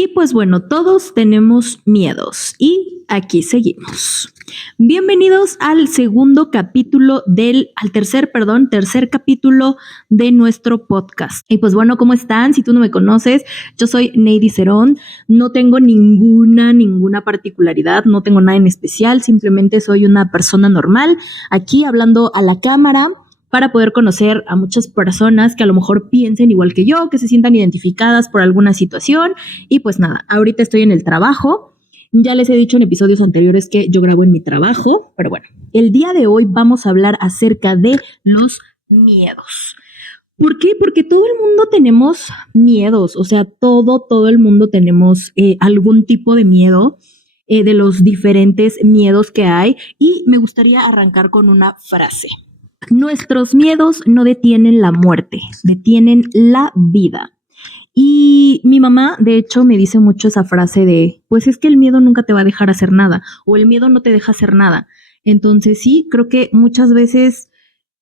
Y pues bueno, todos tenemos miedos y aquí seguimos. Bienvenidos al tercer capítulo de nuestro podcast. Y pues bueno, ¿cómo están? Si tú no me conoces, yo soy Neidy Cerón. No tengo ninguna particularidad, no tengo nada en especial, simplemente soy una persona normal aquí hablando a la cámara para poder conocer a muchas personas que a lo mejor piensen igual que yo, que se sientan identificadas por alguna situación. Y pues nada, ahorita estoy en el trabajo. Ya les he dicho en episodios anteriores que yo grabo en mi trabajo, pero bueno, el día de hoy vamos a hablar acerca de los miedos. ¿Por qué? Porque todo el mundo tenemos miedos, o sea, todo el mundo tenemos algún tipo de miedo, de los diferentes miedos que hay, y me gustaría arrancar con una frase. Nuestros miedos no detienen la muerte, detienen la vida. Y mi mamá, de hecho, me dice mucho esa frase de, pues es que el miedo nunca te va a dejar hacer nada, o el miedo no te deja hacer nada. Entonces sí, creo que muchas veces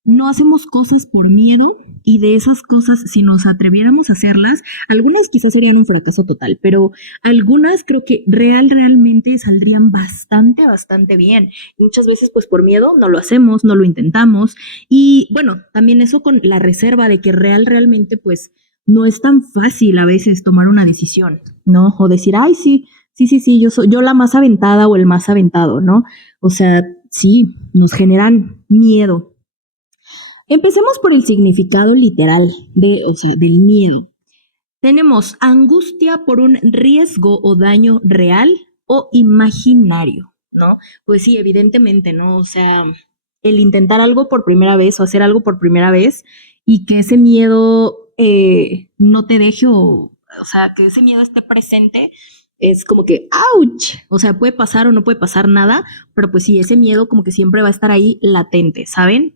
no hacemos cosas por miedo, y de esas cosas, si nos atreviéramos a hacerlas, algunas quizás serían un fracaso total, pero algunas creo que realmente saldrían bastante bien. Y muchas veces pues por miedo no lo hacemos, no lo intentamos, y bueno, también eso con la reserva de que realmente pues no es tan fácil a veces tomar una decisión, ¿no? O decir, ay, sí, yo soy yo la más aventada o el más aventado, ¿no? O sea, sí, nos generan miedo. Empecemos por el significado literal del miedo. Tenemos angustia por un riesgo o daño real o imaginario, ¿no? Pues sí, evidentemente, ¿no? O sea, el intentar algo por primera vez o hacer algo por primera vez y que ese miedo no te deje o sea, que ese miedo esté presente, es como que, ¡ouch! O sea, puede pasar o no puede pasar nada, pero pues sí, ese miedo como que siempre va a estar ahí latente, ¿saben?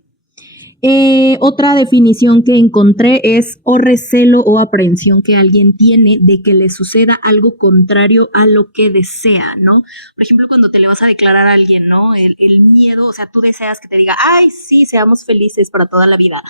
Otra definición que encontré es o recelo o aprehensión que alguien tiene de que le suceda algo contrario a lo que desea, ¿no? Por ejemplo, cuando te le vas a declarar a alguien, ¿no? El miedo, o sea, tú deseas que te diga, ay, sí, seamos felices para toda la vida.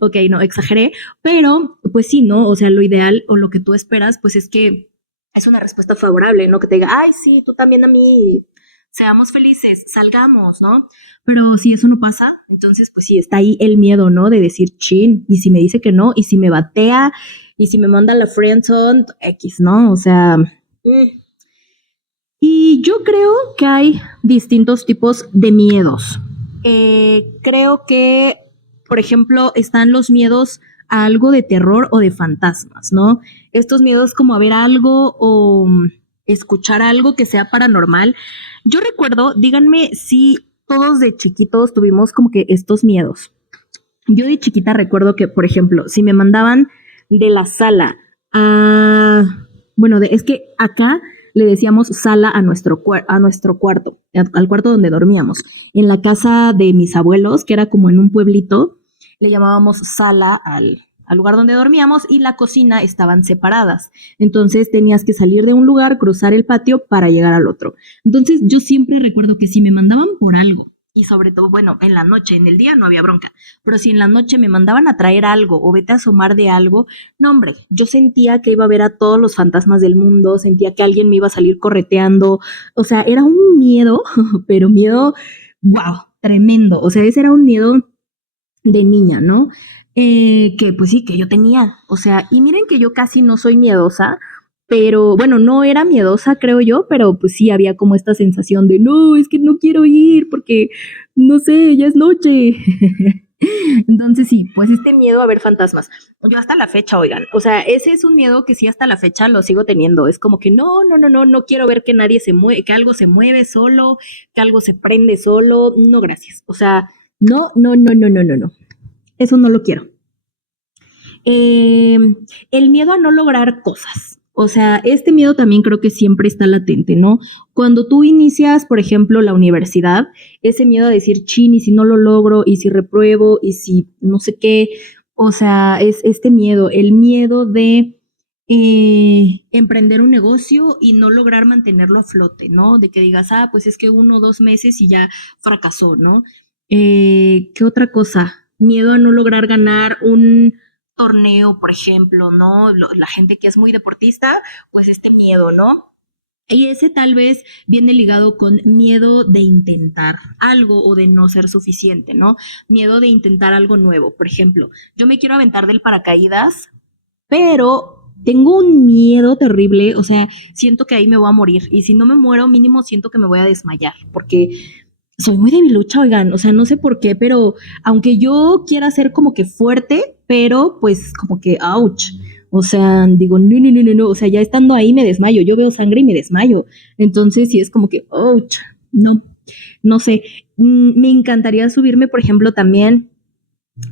Ok, no, exageré, pero pues sí, ¿no? O sea, lo ideal o lo que tú esperas, pues es que es una respuesta favorable, ¿no? Que te diga, ay, sí, tú también a mí, seamos felices, salgamos, ¿no? Pero si eso no pasa, entonces pues sí, está ahí el miedo, ¿no? De decir, chin, y si me dice que no, y si me batea, y si me manda la friendzone, X, ¿no? O sea, y yo creo que hay distintos tipos de miedos. Creo que, por ejemplo, están los miedos a algo de terror o de fantasmas, ¿no? Estos miedos como a ver algo o escuchar algo que sea paranormal. Yo recuerdo, díganme si todos de chiquitos tuvimos como que estos miedos. Yo de chiquita recuerdo que, por ejemplo, si me mandaban de la sala a... Bueno, es que acá le decíamos sala a nuestro cuarto, al cuarto donde dormíamos. En la casa de mis abuelos, que era como en un pueblito, le llamábamos sala al lugar donde dormíamos, y la cocina estaban separadas. Entonces tenías que salir de un lugar, cruzar el patio para llegar al otro. Entonces yo siempre recuerdo que si me mandaban por algo, y sobre todo, bueno, en la noche, en el día no había bronca, pero si en la noche me mandaban a traer algo o vete a asomar de algo, no hombre, yo sentía que iba a ver a todos los fantasmas del mundo, sentía que alguien me iba a salir correteando, o sea, era un miedo, pero miedo, wow, tremendo, o sea, ese era un miedo de niña, ¿no? Que pues sí, que yo tenía, o sea, y miren que yo casi no soy miedosa, pero bueno, no era miedosa, creo yo, pero pues sí había como esta sensación de no, es que no quiero ir porque no sé, ya es noche. Entonces sí, pues este miedo a ver fantasmas. Yo hasta la fecha, oigan, o sea, ese es un miedo que sí hasta la fecha lo sigo teniendo. Es como que no quiero ver que nadie se mueve, que algo se mueve solo, que algo se prende solo. No, gracias. O sea, no. Eso no lo quiero. El miedo a no lograr cosas. O sea, este miedo también creo que siempre está latente, ¿no? Cuando tú inicias, por ejemplo, la universidad, ese miedo a decir, chin, y si no lo logro, y si repruebo, y si no sé qué, o sea, es este miedo, el miedo de emprender un negocio y no lograr mantenerlo a flote, ¿no? De que digas, pues es que 1 o 2 meses y ya fracasó, ¿no? ¿Qué otra cosa? Miedo a no lograr ganar un torneo, por ejemplo, ¿no? La gente que es muy deportista, pues este miedo, ¿no? Y ese tal vez viene ligado con miedo de intentar algo o de no ser suficiente, ¿no? Miedo de intentar algo nuevo. Por ejemplo, yo me quiero aventar del paracaídas, pero tengo un miedo terrible, o sea, siento que ahí me voy a morir y si no me muero, mínimo siento que me voy a desmayar, porque soy muy debilucha, oigan, o sea, no sé por qué, pero aunque yo quiera ser como que fuerte, pero pues como que, ouch, o sea, digo, no, no, no, no, no, o sea, ya estando ahí me desmayo, yo veo sangre y me desmayo, entonces sí es como que, ouch, no, no sé, me encantaría subirme, por ejemplo, también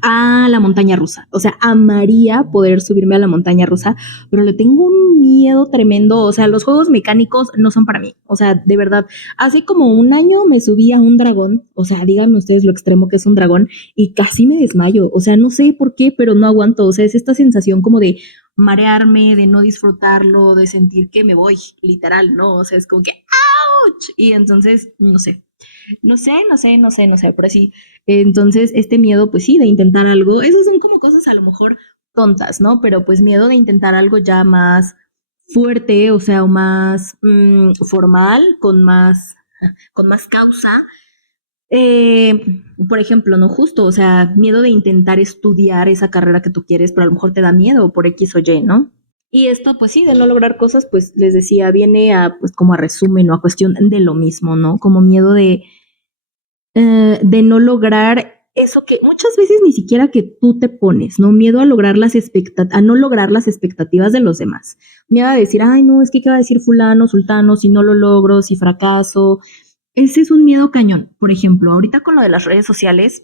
a la montaña rusa. O sea, amaría poder subirme a la montaña rusa, pero le tengo un miedo tremendo. O sea, los juegos mecánicos no son para mí. O sea, de verdad, hace como un año me subí a un dragón. O sea, díganme ustedes lo extremo que es un dragón y casi me desmayo. O sea, no sé por qué, pero no aguanto. O sea, es esta sensación como de marearme, de no disfrutarlo, de sentir que me voy, literal, ¿no? O sea, es como que ¡ouch! Y entonces, no sé, no sé, pero sí. Entonces, este miedo, pues sí, de intentar algo, esas son como cosas a lo mejor tontas, ¿no? Pero pues miedo de intentar algo ya más fuerte, o sea, o más formal, con más causa. Por ejemplo, no justo, o sea, miedo de intentar estudiar esa carrera que tú quieres, pero a lo mejor te da miedo por X o Y, ¿no? Y esto, pues sí, de no lograr cosas, pues les decía, viene a, pues como a resumen o a cuestión de lo mismo, ¿no? Como miedo de no lograr eso que muchas veces ni siquiera que tú te pones, ¿no? Miedo a lograr a no lograr las expectativas de los demás. Miedo a decir, ay, no, es que qué va a decir fulano, sultano, si no lo logro, si fracaso. Ese es un miedo cañón. Por ejemplo, ahorita con lo de las redes sociales,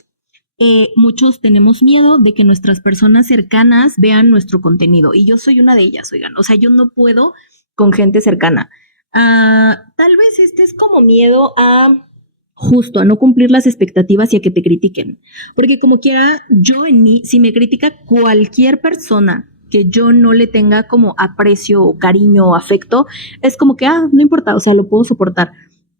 muchos tenemos miedo de que nuestras personas cercanas vean nuestro contenido. Y yo soy una de ellas, oigan. O sea, yo no puedo con gente cercana. Tal vez este es como miedo a justo a no cumplir las expectativas y a que te critiquen. Porque como quiera, yo en mí, si me critica cualquier persona que yo no le tenga como aprecio o cariño o afecto, es como que, no importa, o sea, lo puedo soportar.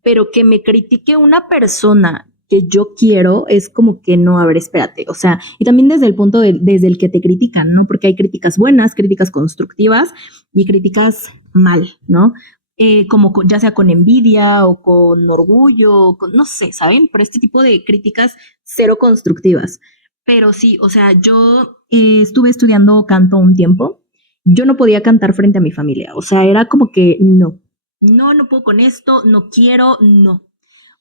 Pero que me critique una persona que yo quiero es como que no, a ver, espérate, o sea, y también desde el punto desde el que te critican, ¿no? Porque hay críticas buenas, críticas constructivas y críticas mal, ¿no? Como ya sea con envidia o con orgullo, no sé, ¿saben? Pero este tipo de críticas cero constructivas. Pero sí, o sea, yo estuve estudiando canto un tiempo, yo no podía cantar frente a mi familia, o sea, era como que no puedo con esto, no quiero, no.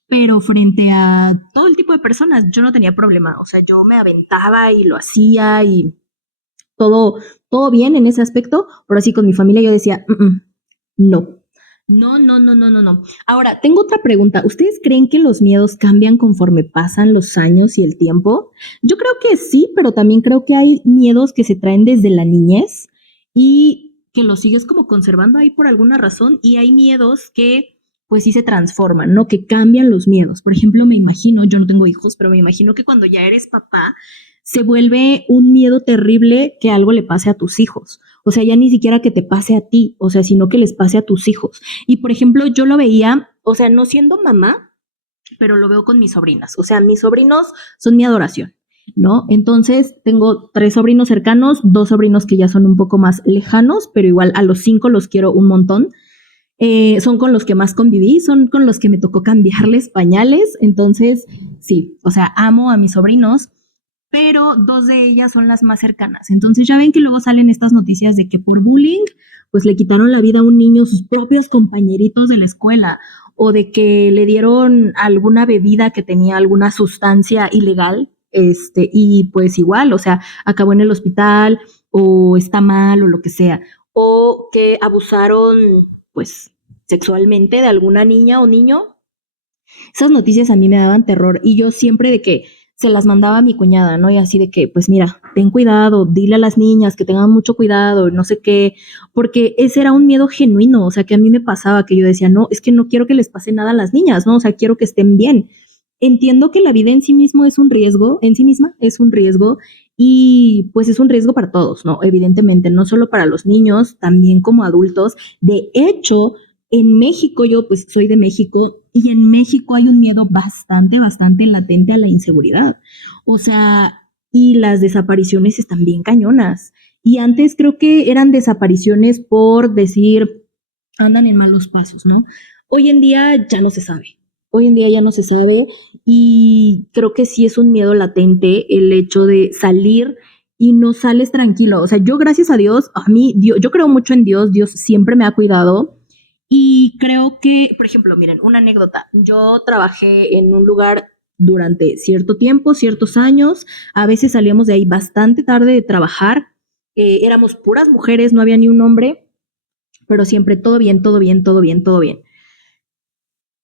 Pero frente a todo el tipo de personas, yo no tenía problema, o sea, yo me aventaba y lo hacía y todo, todo bien en ese aspecto, pero así con mi familia yo decía, no. No, no, no, no, no, no. Ahora, tengo otra pregunta. ¿Ustedes creen que los miedos cambian conforme pasan los años y el tiempo? Yo creo que sí, pero también creo que hay miedos que se traen desde la niñez y que los sigues como conservando ahí por alguna razón y hay miedos que pues sí se transforman, ¿no? Que cambian los miedos. Por ejemplo, me imagino, yo no tengo hijos, pero me imagino que cuando ya eres papá, se vuelve un miedo terrible que algo le pase a tus hijos. O sea, ya ni siquiera que te pase a ti, o sea, sino que les pase a tus hijos. Y por ejemplo, yo lo veía, o sea, no siendo mamá, pero lo veo con mis sobrinas. O sea, mis sobrinos son mi adoración, ¿no? Entonces, tengo 3 sobrinos cercanos, 2 sobrinos que ya son un poco más lejanos, pero igual a los 5 los quiero un montón. Son con los que más conviví, son con los que me tocó cambiarles pañales. Entonces, sí, o sea, amo a mis sobrinos, pero 2 de ellas son las más cercanas. Entonces ya ven que luego salen estas noticias de que por bullying, pues le quitaron la vida a un niño sus propios compañeritos de la escuela, o de que le dieron alguna bebida que tenía alguna sustancia ilegal, y pues igual, o sea, acabó en el hospital, o está mal, o lo que sea, o que abusaron, pues, sexualmente de alguna niña o niño. Esas noticias a mí me daban terror y yo siempre de que se las mandaba a mi cuñada, ¿no? Y así de que, pues mira, ten cuidado, dile a las niñas que tengan mucho cuidado, no sé qué, porque ese era un miedo genuino, o sea, que a mí me pasaba, que yo decía, no, es que no quiero que les pase nada a las niñas, ¿no? O sea, quiero que estén bien. Entiendo que la vida en sí mismo es un riesgo, en sí misma es un riesgo y pues es un riesgo para todos, ¿no? Evidentemente, no solo para los niños, también como adultos. De hecho, en México, yo pues soy de México y en México hay un miedo bastante, bastante latente a la inseguridad. O sea, y las desapariciones están bien cañonas. Y antes creo que eran desapariciones por decir, andan en malos pasos, ¿no? Hoy en día ya no se sabe. Hoy en día ya no se sabe y creo que sí es un miedo latente el hecho de salir y no sales tranquilo. O sea, yo gracias a Dios, a mí, Dios, yo creo mucho en Dios, Dios siempre me ha cuidado y creo que, por ejemplo, miren, una anécdota, yo trabajé en un lugar durante cierto tiempo, ciertos años, a veces salíamos de ahí bastante tarde de trabajar, éramos puras mujeres, no había ni un hombre, pero siempre todo bien, todo bien, todo bien, todo bien.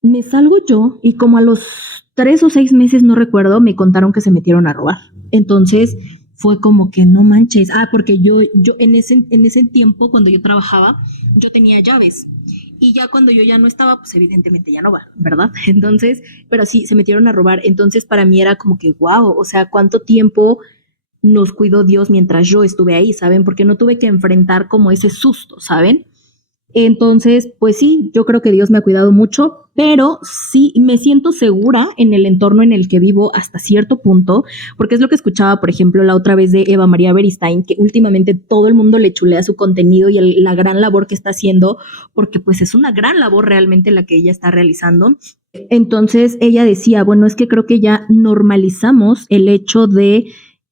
Me salgo yo y como a los 3 o 6 meses, no recuerdo, me contaron que se metieron a robar. Entonces fue como que no manches. Porque yo en ese tiempo, cuando yo trabajaba, yo tenía llaves. Y ya cuando yo ya no estaba, pues evidentemente ya no va, ¿verdad? Entonces, pero sí, se metieron a robar. Entonces para mí era como que, wow, o sea, ¿cuánto tiempo nos cuidó Dios mientras yo estuve ahí, ¿saben? Porque no tuve que enfrentar como ese susto, ¿saben? Entonces, pues sí, yo creo que Dios me ha cuidado mucho, pero sí me siento segura en el entorno en el que vivo hasta cierto punto, porque es lo que escuchaba, por ejemplo, la otra vez de Eva María Beristain, que últimamente todo el mundo le chulea su contenido y la gran labor que está haciendo, porque pues es una gran labor realmente la que ella está realizando. Entonces ella decía, bueno, es que creo que ya normalizamos el hecho de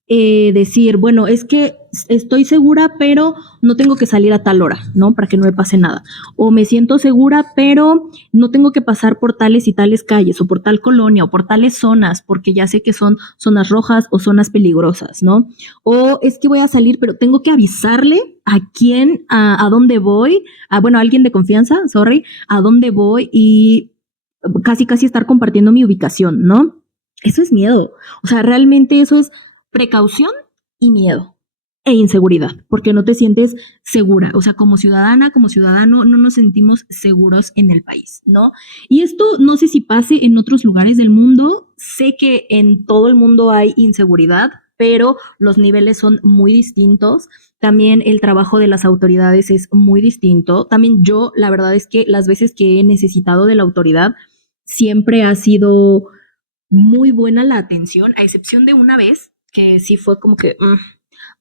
decir, bueno, es que estoy segura, pero no tengo que salir a tal hora, ¿no? Para que no me pase nada. O me siento segura, pero no tengo que pasar por tales y tales calles, o por tal colonia, o por tales zonas, porque ya sé que son zonas rojas o zonas peligrosas, ¿no? O es que voy a salir, pero tengo que avisarle a quién, a dónde voy, bueno, a alguien de confianza, sorry, a dónde voy y casi estar compartiendo mi ubicación, ¿no? Eso es miedo. O sea, realmente eso es precaución y miedo e inseguridad, porque no te sientes segura. O sea, como ciudadana, como ciudadano, no nos sentimos seguros en el país, ¿no? Y esto no sé si pase en otros lugares del mundo. Sé que en todo el mundo hay inseguridad, pero los niveles son muy distintos. También el trabajo de las autoridades es muy distinto. También yo, la verdad es que las veces que he necesitado de la autoridad, siempre ha sido muy buena la atención, a excepción de una vez que sí fue como que,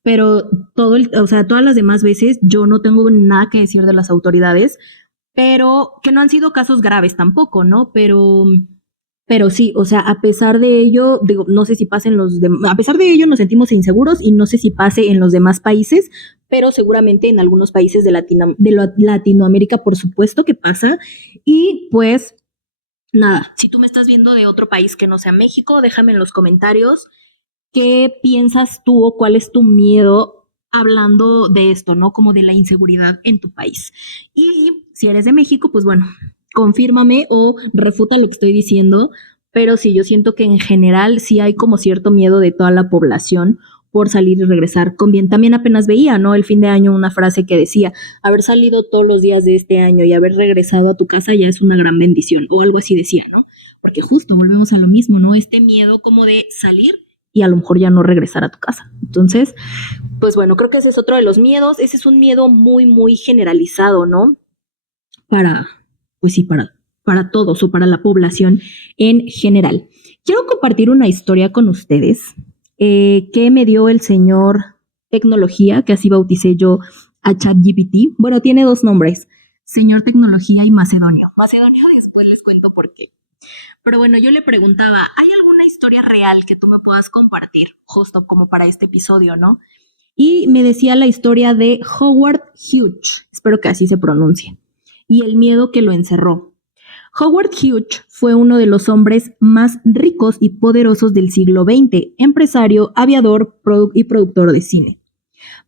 pero o sea, todas las demás veces yo no tengo nada que decir de las autoridades, pero que no han sido casos graves tampoco, ¿no? Pero sí, o sea, a pesar de ello, digo, no sé si pase en a pesar de ello nos sentimos inseguros y no sé si pase en los demás países, pero seguramente en algunos países de Latinoamérica, por supuesto que pasa. Y pues nada, si tú me estás viendo de otro país que no sea México, déjame en los comentarios qué piensas tú o cuál es tu miedo hablando de esto, ¿no? Como de la inseguridad en tu país. Y si eres de México, pues bueno, confírmame o refuta lo que estoy diciendo, pero sí, yo siento que en general sí hay como cierto miedo de toda la población por salir y regresar con bien. También apenas veía, ¿no? El fin de año una frase que decía, haber salido todos los días de este año y haber regresado a tu casa ya es una gran bendición, o algo así decía, ¿no? Porque justo volvemos a lo mismo, ¿no? Este miedo como de salir y a lo mejor ya no regresar a tu casa. Entonces, pues bueno, creo que ese es otro de los miedos. Ese es un miedo muy, muy generalizado, ¿no? Para, pues sí, para todos o para la población en general. Quiero compartir una historia con ustedes que me dio el señor Tecnología, que así bauticé yo a ChatGPT. Bueno, tiene dos nombres, señor Tecnología y Macedonio. Macedonio después les cuento por qué. Pero bueno, yo le preguntaba, ¿hay alguna historia real que tú me puedas compartir, justo como para este episodio, ¿no? Y me decía la historia de Howard Hughes, espero que así se pronuncie, y el miedo que lo encerró. Howard Hughes fue uno de los hombres más ricos y poderosos del siglo XX, empresario, aviador y productor de cine.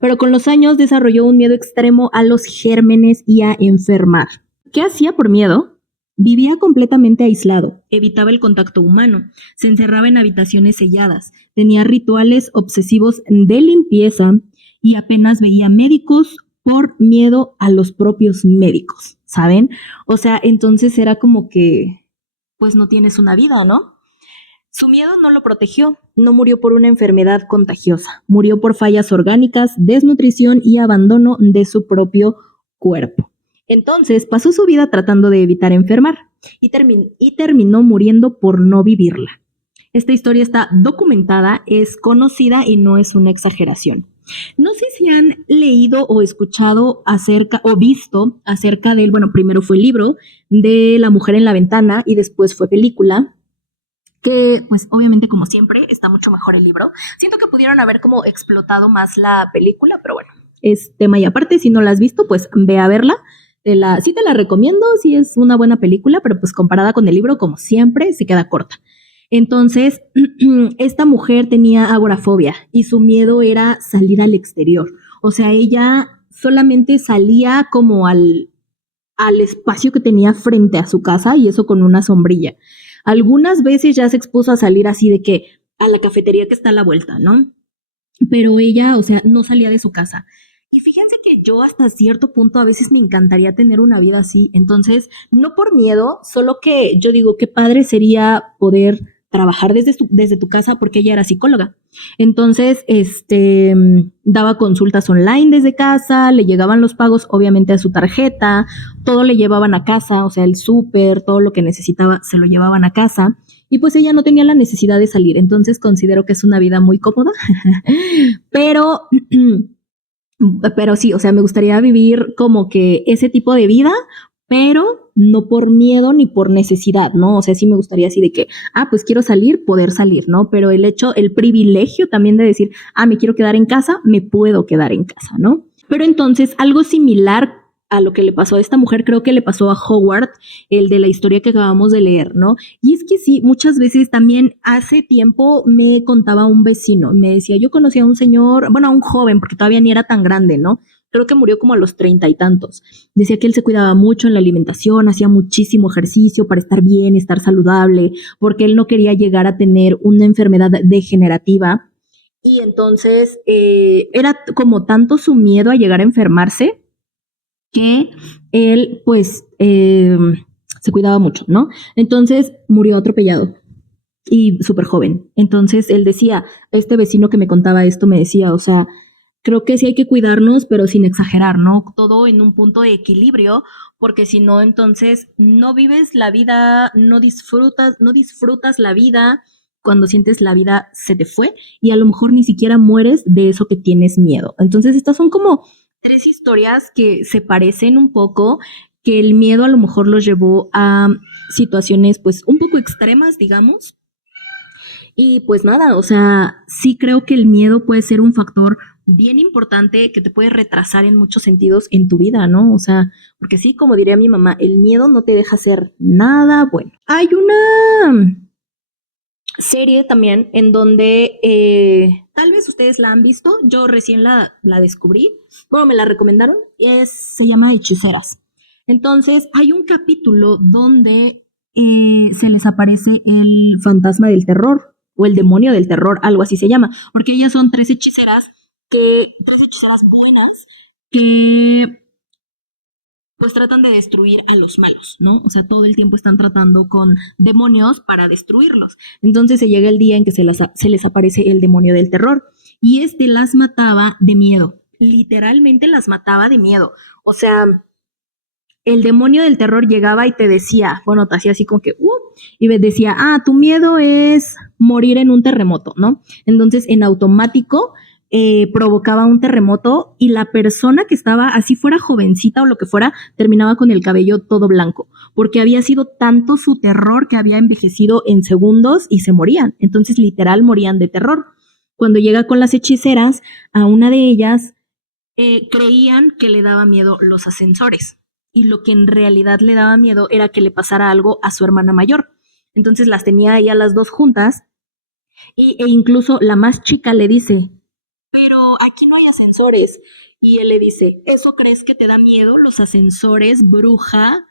Pero con los años desarrolló un miedo extremo a los gérmenes y a enfermar. ¿Qué hacía por miedo? Vivía completamente aislado, evitaba el contacto humano, se encerraba en habitaciones selladas, tenía rituales obsesivos de limpieza y apenas veía médicos por miedo a los propios médicos, ¿saben? O sea, entonces era como que, pues no tienes una vida, ¿no? Su miedo no lo protegió, no murió por una enfermedad contagiosa, murió por fallas orgánicas, desnutrición y abandono de su propio cuerpo. Entonces pasó su vida tratando de evitar enfermar y terminó muriendo por no vivirla. Esta historia está documentada, es conocida y no es una exageración. No sé si han leído o escuchado acerca o visto acerca del, bueno, primero fue el libro de La mujer en la ventana y después fue película, que pues obviamente como siempre está mucho mejor el libro. Siento que pudieron haber como explotado más la película, pero bueno, es tema y aparte, si no la has visto, pues ve a verla. Sí te la recomiendo, sí es una buena película, pero pues comparada con el libro, como siempre, se queda corta. Entonces, esta mujer tenía agorafobia y su miedo era salir al exterior. O sea, ella solamente salía como al espacio que tenía frente a su casa y eso con una sombrilla. Algunas veces ya se expuso a salir así de que a la cafetería que está a la vuelta, ¿no? Pero ella, o sea, no salía de su casa. Y fíjense que yo hasta cierto punto a veces me encantaría tener una vida así. Entonces, no por miedo, solo que yo digo, qué padre sería poder trabajar desde tu casa porque ella era psicóloga. Entonces, daba consultas online desde casa, le llegaban los pagos obviamente a su tarjeta, todo le llevaban a casa, o sea, el súper, todo lo que necesitaba se lo llevaban a casa. Y pues ella no tenía la necesidad de salir, entonces considero que es una vida muy cómoda, pero, pero sí, o sea, me gustaría vivir como que ese tipo de vida, pero no por miedo ni por necesidad, ¿no? O sea, sí me gustaría así de que, pues quiero salir, poder salir, ¿no? Pero el privilegio también de decir, me quiero quedar en casa, me puedo quedar en casa, ¿no? Pero entonces, algo similar a lo que le pasó a esta mujer, creo que le pasó a Howard, el de la historia que acabamos de leer, ¿no? Y es que sí, muchas veces también hace tiempo me contaba un vecino, me decía, yo conocí a un señor, bueno, a un joven, porque todavía ni era tan grande, ¿no? Creo que murió como a los 30 y tantos. Decía que él se cuidaba mucho en la alimentación, hacía muchísimo ejercicio para estar bien, estar saludable, porque él no quería llegar a tener una enfermedad degenerativa. Y entonces era como tanto su miedo a llegar a enfermarse que él pues se cuidaba mucho, ¿no? Entonces murió atropellado y súper joven. Entonces él decía, este vecino que me contaba esto me decía, o sea, creo que sí hay que cuidarnos, pero sin exagerar, ¿no? Todo en un punto de equilibrio, porque si no, entonces no vives la vida, no disfrutas la vida cuando sientes la vida se te fue y a lo mejor ni siquiera mueres de eso que tienes miedo. Entonces estas son como tres historias que se parecen un poco, que el miedo a lo mejor los llevó a situaciones pues un poco extremas, digamos, y pues nada, o sea, sí creo que el miedo puede ser un factor bien importante que te puede retrasar en muchos sentidos en tu vida, ¿no? O sea, porque sí, como diría mi mamá, el miedo no te deja hacer nada bueno. Hay una serie también en donde tal vez ustedes la han visto, yo recién la descubrí, bueno, me la recomendaron, se llama Hechiceras. Entonces, hay un capítulo donde se les aparece el fantasma del terror o el demonio del terror, algo así se llama, porque ellas son tres hechiceras buenas que pues tratan de destruir a los malos, ¿no? O sea, todo el tiempo están tratando con demonios para destruirlos. Entonces se llega el día en que se les aparece el demonio del terror y las mataba de miedo, literalmente las mataba de miedo. O sea, el demonio del terror llegaba y te decía, bueno, te hacía así como que, y decía, tu miedo es morir en un terremoto, ¿no? Entonces, en automático, provocaba un terremoto y la persona que estaba, así fuera jovencita o lo que fuera, terminaba con el cabello todo blanco, porque había sido tanto su terror que había envejecido en segundos y se morían. Entonces, literal, morían de terror. Cuando llega con las hechiceras, a una de ellas creían que le daba miedo los ascensores y lo que en realidad le daba miedo era que le pasara algo a su hermana mayor. Entonces las tenía ahí a las dos juntas e incluso la más chica le dice, pero aquí no hay ascensores. Y él le dice, ¿eso crees que te da miedo los ascensores, bruja?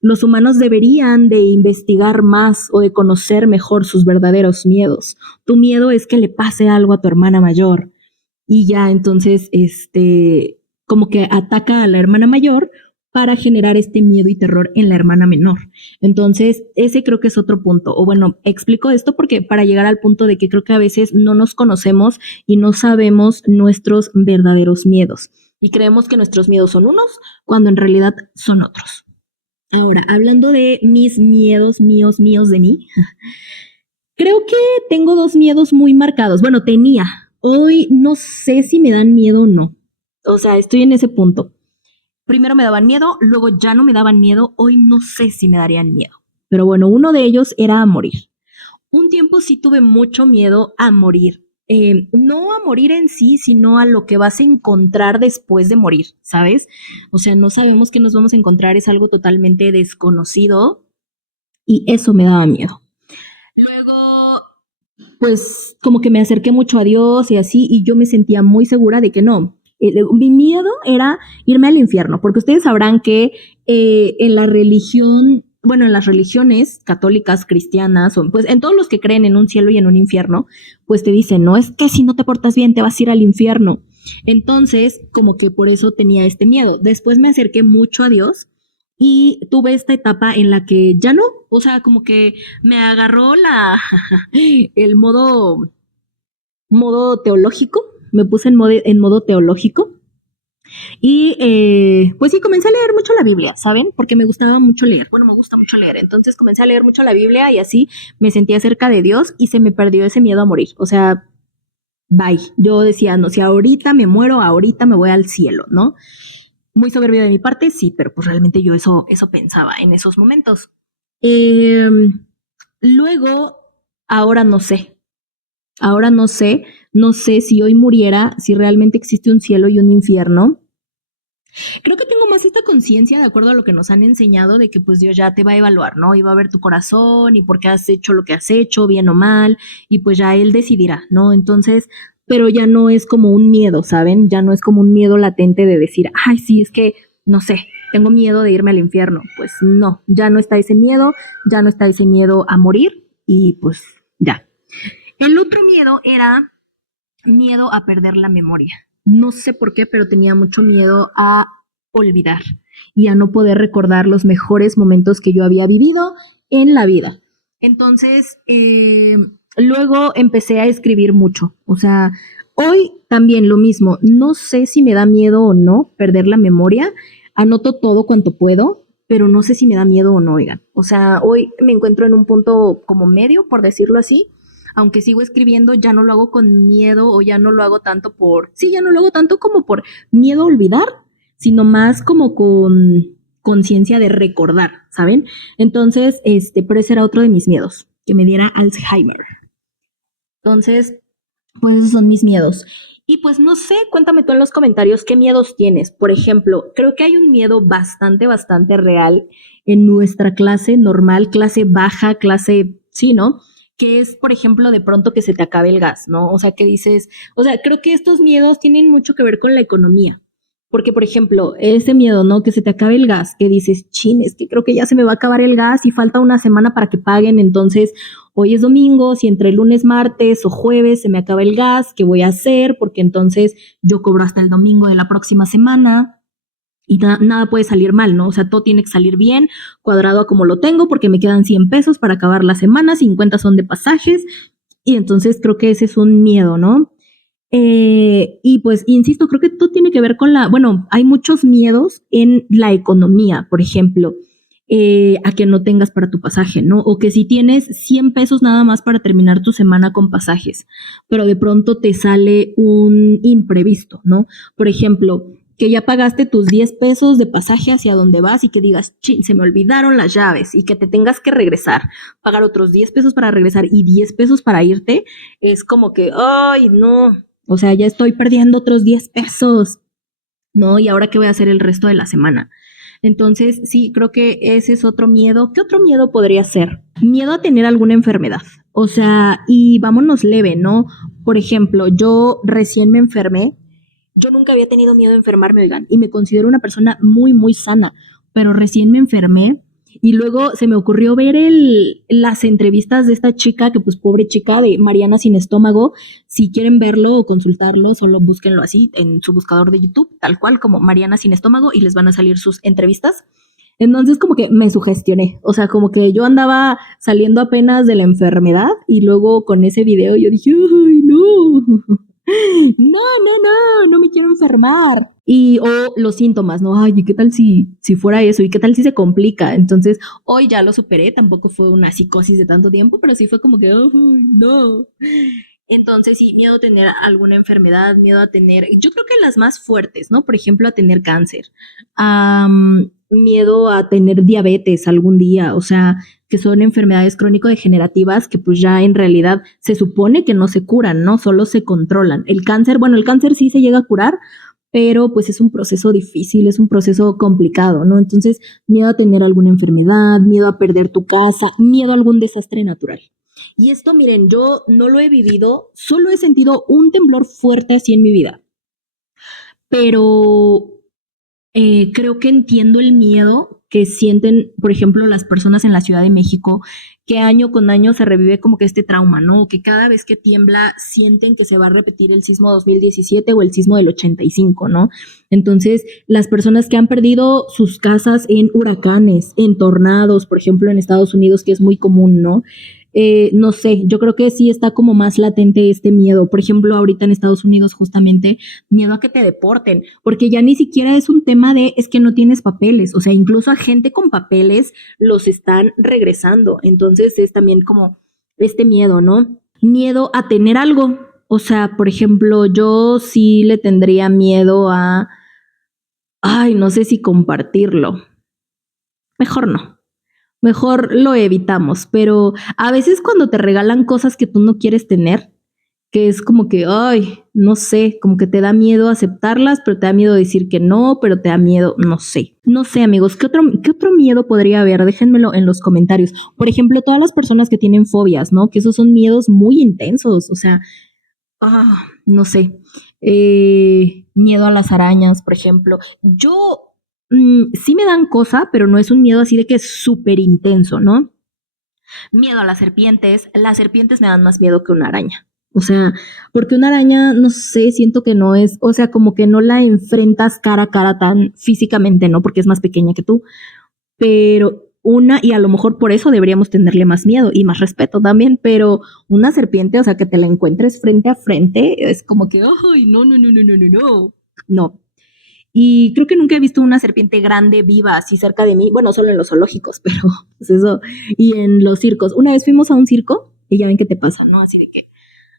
Los humanos deberían de investigar más o de conocer mejor sus verdaderos miedos. Tu miedo es que le pase algo a tu hermana mayor. Y ya entonces, como que ataca a la hermana mayor para generar este miedo y terror en la hermana menor. Entonces, ese creo que es otro punto. O bueno, explico esto porque para llegar al punto de que creo que a veces no nos conocemos y no sabemos nuestros verdaderos miedos. Y creemos que nuestros miedos son unos cuando en realidad son otros. Ahora, hablando de mis miedos míos de mí, Creo que tengo dos miedos muy marcados. Bueno, tenía. Hoy no sé si me dan miedo o no. O sea, estoy en ese punto. Primero me daban miedo, luego ya no me daban miedo. Hoy no sé si me darían miedo. Pero bueno, uno de ellos era a morir. Un tiempo sí tuve mucho miedo a morir. No a morir en sí, sino a lo que vas a encontrar después de morir, ¿sabes? O sea, no sabemos qué nos vamos a encontrar, es algo totalmente desconocido y eso me daba miedo. Luego, pues como que me acerqué mucho a Dios y así, y yo me sentía muy segura de que no. Mi miedo era irme al infierno, porque ustedes sabrán que en la religión, bueno, en las religiones católicas, cristianas, o pues en todos los que creen en un cielo y en un infierno, pues te dicen, no es que si no te portas bien te vas a ir al infierno. Entonces, como que por eso tenía este miedo. Después me acerqué mucho a Dios y tuve esta etapa en la que ya no, o sea, como que me agarró el modo teológico, me puse en modo teológico y pues sí, comencé a leer mucho la Biblia, ¿saben? Porque me gustaba mucho leer, bueno, me gusta mucho leer, entonces comencé a leer mucho la Biblia y así me sentía cerca de Dios y se me perdió ese miedo a morir, o sea, bye, yo decía, no, si ahorita me muero, ahorita me voy al cielo, ¿no? Muy soberbia de mi parte, sí, pero pues realmente yo eso pensaba en esos momentos. Eh, Luego, ahora no sé, ahora no sé, no sé si hoy muriera, si realmente existe un cielo y un infierno. Creo que tengo más esta conciencia de acuerdo a lo que nos han enseñado de que pues Dios ya te va a evaluar, ¿no? Y va a ver tu corazón y por qué has hecho lo que has hecho, bien o mal, y pues ya Él decidirá, ¿no? Entonces, pero ya no es como un miedo, ¿saben? Ya no es como un miedo latente de decir, ay, sí, es que, no sé, tengo miedo de irme al infierno. Pues no, ya no está ese miedo, ya no está ese miedo a morir y pues ya. El otro miedo era miedo a perder la memoria. No sé por qué, pero tenía mucho miedo a olvidar y a no poder recordar los mejores momentos que yo había vivido en la vida. Entonces, luego empecé a escribir mucho. O sea, hoy también lo mismo. No sé si me da miedo o no perder la memoria. Anoto todo cuanto puedo, pero no sé si me da miedo o no, oigan. O sea, hoy me encuentro en un punto como medio, por decirlo así, aunque sigo escribiendo, ya no lo hago con miedo o ya no lo hago tanto sí, ya no lo hago tanto como por miedo a olvidar, sino más como con conciencia de recordar, ¿saben? Entonces, pero ese era otro de mis miedos, que me diera Alzheimer. Entonces, pues esos son mis miedos. Y pues no sé, cuéntame tú en los comentarios qué miedos tienes. Por ejemplo, creo que hay un miedo bastante real en nuestra clase normal, clase baja, clase, sí, ¿no? Que es, por ejemplo, de pronto que se te acabe el gas, ¿no? O sea, que dices, o sea, creo que estos miedos tienen mucho que ver con la economía. Porque, por ejemplo, ese miedo, ¿no? Que se te acabe el gas, que dices, chin, es que creo que ya se me va a acabar el gas y falta una semana para que paguen, entonces hoy es domingo, si entre lunes, martes o jueves se me acaba el gas, ¿qué voy a hacer? Porque entonces yo cobro hasta el domingo de la próxima semana y nada puede salir mal, ¿no? O sea, todo tiene que salir bien, cuadrado a como lo tengo, porque me quedan 100 pesos para acabar la semana, 50 son de pasajes y entonces creo que ese es un miedo, ¿no? Y pues, insisto, creo que todo tiene que ver con bueno, hay muchos miedos en la economía, por ejemplo, a que no tengas para tu pasaje, ¿no? O que si tienes 100 pesos nada más para terminar tu semana con pasajes, pero de pronto te sale un imprevisto, ¿no? Por ejemplo, que ya pagaste tus 10 pesos de pasaje hacia donde vas y que digas, chin, se me olvidaron las llaves y que te tengas que regresar, pagar otros 10 pesos para regresar y 10 pesos para irte, es como que, ay, no, o sea, ya estoy perdiendo otros 10 pesos, ¿no? ¿Y ahora qué voy a hacer el resto de la semana? Entonces, sí, creo que ese es otro miedo. ¿Qué otro miedo podría ser? Miedo a tener alguna enfermedad. O sea, y vámonos leve, ¿no? Por ejemplo, yo recién me enfermé. Yo nunca había tenido miedo a enfermarme, oigan, y me considero una persona muy sana, pero recién me enfermé y luego se me ocurrió ver las entrevistas de esta chica, que pues pobre chica, de Mariana Sin Estómago. Si quieren verlo o consultarlo, solo búsquenlo así en su buscador de YouTube, tal cual como Mariana Sin Estómago, y les van a salir sus entrevistas. Entonces como que me sugestioné, o sea, como que yo andaba saliendo apenas de la enfermedad y luego con ese video yo dije, ay, no, no me quiero enfermar. Y, o los síntomas, ¿no? Ay, ¿y qué tal si fuera eso? ¿Y qué tal si se complica? Entonces, hoy ya lo superé, tampoco fue una psicosis de tanto tiempo, pero sí fue como que, ay, no. Entonces, sí, miedo a tener alguna enfermedad, miedo a tener, yo creo que las más fuertes, ¿no? Por ejemplo, a tener cáncer, miedo a tener diabetes algún día, o sea, que son enfermedades crónico-degenerativas que pues ya en realidad se supone que no se curan, ¿no? Solo se controlan. El cáncer, bueno, el cáncer sí se llega a curar, pero pues es un proceso difícil, es un proceso complicado, ¿no? Entonces, miedo a tener alguna enfermedad, miedo a perder tu casa, miedo a algún desastre natural. Y esto, miren, yo no lo he vivido, solo he sentido un temblor fuerte así en mi vida, pero creo que entiendo el miedo que sienten, por ejemplo, las personas en la Ciudad de México, que año con año se revive como que este trauma, ¿no? Que cada vez que tiembla sienten que se va a repetir el sismo 2017 o el sismo del 85, ¿no? Entonces, las personas que han perdido sus casas en huracanes, en tornados, por ejemplo, en Estados Unidos, que es muy común, ¿no? No sé, yo creo que sí está como más latente este miedo. Por ejemplo, ahorita en Estados Unidos justamente miedo a que te deporten, porque ya ni siquiera es un tema de es que no tienes papeles, o sea, incluso a gente con papeles los están regresando, entonces es también como este miedo, ¿no? Miedo a tener algo, o sea, por ejemplo, yo sí le tendría miedo a, ay, no sé si compartirlo, mejor no. Mejor lo evitamos, pero a veces cuando te regalan cosas que tú no quieres tener, que es como que, ay, no sé, como que te da miedo aceptarlas, pero te da miedo decir que no, pero te da miedo, no sé. No sé, amigos, qué otro miedo podría haber? Déjenmelo en los comentarios. Por ejemplo, todas las personas que tienen fobias, ¿no? Que esos son miedos muy intensos, o sea, no sé. Miedo a las arañas, por ejemplo. Yo sí me dan cosa, pero no es un miedo así de que es súper intenso, ¿no? Miedo a las serpientes me dan más miedo que una araña. O sea, porque una araña, no sé, siento que no es, o sea, como que no la enfrentas cara a cara tan físicamente, ¿no? Porque es más pequeña que tú, pero una, y a lo mejor por eso deberíamos tenerle más miedo y más respeto también, pero una serpiente, o sea, que te la encuentres frente a frente, es como que, ay, no, no, no, no, no, no, no. No, y creo que nunca he visto una serpiente grande viva así cerca de mí. Bueno, solo en los zoológicos, pero pues eso. Y en los circos. Una vez fuimos a un circo y ya ven qué te pasa, ¿no? Así de que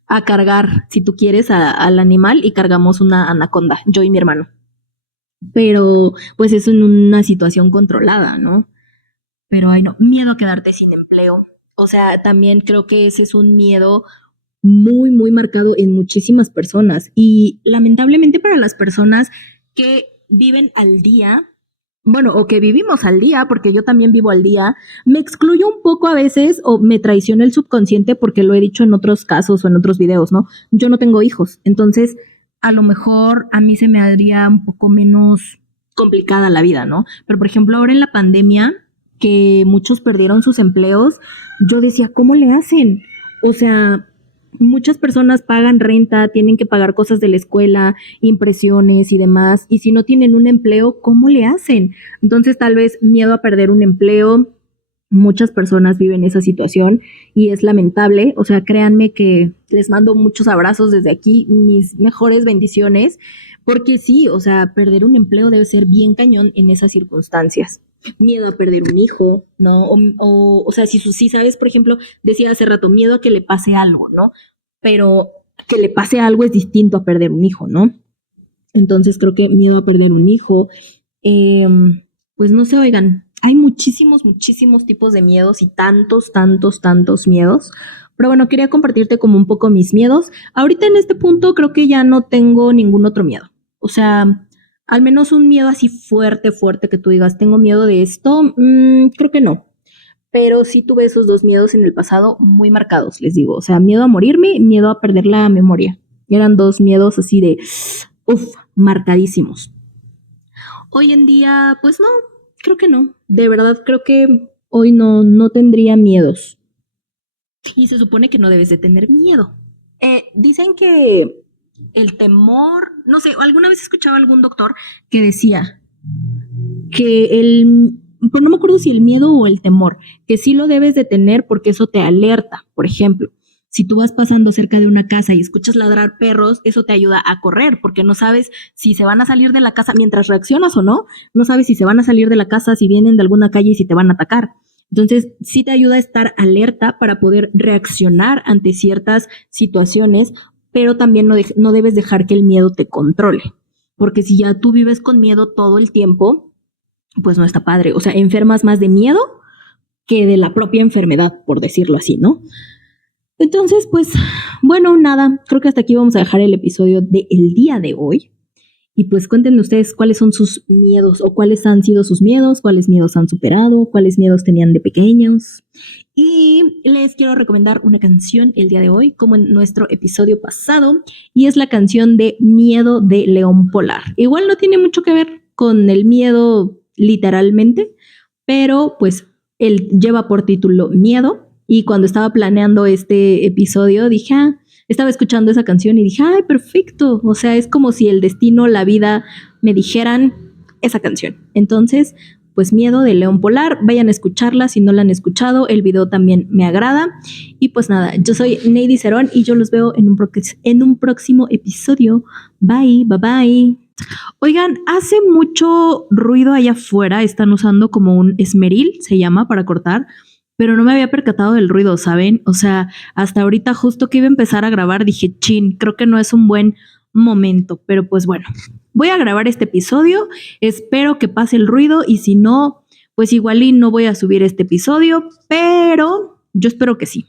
a cargar, si tú quieres, al animal y cargamos una anaconda, yo y mi hermano. Pero pues eso en una situación controlada, ¿no? Pero ay no, miedo a quedarte sin empleo. O sea, también creo que ese es un miedo muy, muy marcado en muchísimas personas. Y lamentablemente para las personas que viven al día, bueno, o que vivimos al día, porque yo también vivo al día, me excluyo un poco a veces o me traiciona el subconsciente porque lo he dicho en otros casos o en otros videos, ¿no? Yo no tengo hijos, entonces a lo mejor a mí se me haría un poco menos complicada la vida, ¿no? Pero por ejemplo, ahora en la pandemia, que muchos perdieron sus empleos, yo decía, ¿cómo le hacen? O sea, muchas personas pagan renta, tienen que pagar cosas de la escuela, impresiones y demás, y si no tienen un empleo, ¿cómo le hacen? Entonces tal vez miedo a perder un empleo, muchas personas viven esa situación y es lamentable, o sea, créanme que les mando muchos abrazos desde aquí, mis mejores bendiciones, porque sí, o sea, perder un empleo debe ser bien cañón en esas circunstancias. Miedo a perder un hijo, ¿no? O sea, si sabes, por ejemplo, decía hace rato, miedo a que le pase algo, ¿no? Pero que le pase algo es distinto a perder un hijo, ¿no? Entonces creo que miedo a perder un hijo. Eh, pues no sé, oigan, hay muchísimos, muchísimos tipos de miedos y tantos, tantos, tantos miedos. Pero bueno, quería compartirte como un poco mis miedos. Ahorita en este punto creo que ya no tengo ningún otro miedo. O sea, al menos un miedo así fuerte, fuerte que tú digas, tengo miedo de esto, creo que no. Pero sí tuve esos dos miedos en el pasado muy marcados, les digo. O sea, miedo a morirme y miedo a perder la memoria. Eran dos miedos así de, uff, marcadísimos. Hoy en día, pues no, creo que no. De verdad, creo que hoy no tendría miedos. Y se supone que no debes de tener miedo. Dicen que el temor, no sé, alguna vez escuchaba a algún doctor que decía que pues no me acuerdo si el miedo o el temor, que sí lo debes de tener porque eso te alerta, por ejemplo. Si tú vas pasando cerca de una casa y escuchas ladrar perros, eso te ayuda a correr, porque no sabes si se van a salir de la casa mientras reaccionas o no. No sabes si se van a salir de la casa, si vienen de alguna calle y si te van a atacar. Entonces, sí te ayuda a estar alerta para poder reaccionar ante ciertas situaciones, pero también no debes dejar que el miedo te controle. Porque si ya tú vives con miedo todo el tiempo, pues no está padre. O sea, enfermas más de miedo que de la propia enfermedad, por decirlo así, ¿no? Entonces, pues, bueno, nada, creo que hasta aquí vamos a dejar el episodio del día de hoy. Y pues cuéntenme ustedes cuáles son sus miedos o cuáles han sido sus miedos, cuáles miedos han superado, cuáles miedos tenían de pequeños. Y les quiero recomendar una canción el día de hoy, como en nuestro episodio pasado, y es la canción de Miedo de León Polar. Igual no tiene mucho que ver con el miedo literalmente, pero pues él lleva por título Miedo. Y cuando estaba planeando este episodio dije, estaba escuchando esa canción y dije, ay, perfecto. O sea, es como si el destino, la vida me dijeran esa canción. Entonces, pues Miedo de León Polar, vayan a escucharla si no la han escuchado, el video también me agrada. Y pues nada, yo soy Neidy Cerón y yo los veo en un próximo episodio. Bye, bye, bye. Oigan, hace mucho ruido allá afuera, están usando como un esmeril, se llama, para cortar, pero no me había percatado del ruido, ¿saben? O sea, hasta ahorita justo que iba a empezar a grabar dije, chin, creo que no es un buen momento, pero pues bueno, voy a grabar este episodio, espero que pase el ruido y si no, pues igual y no voy a subir este episodio, pero yo espero que sí.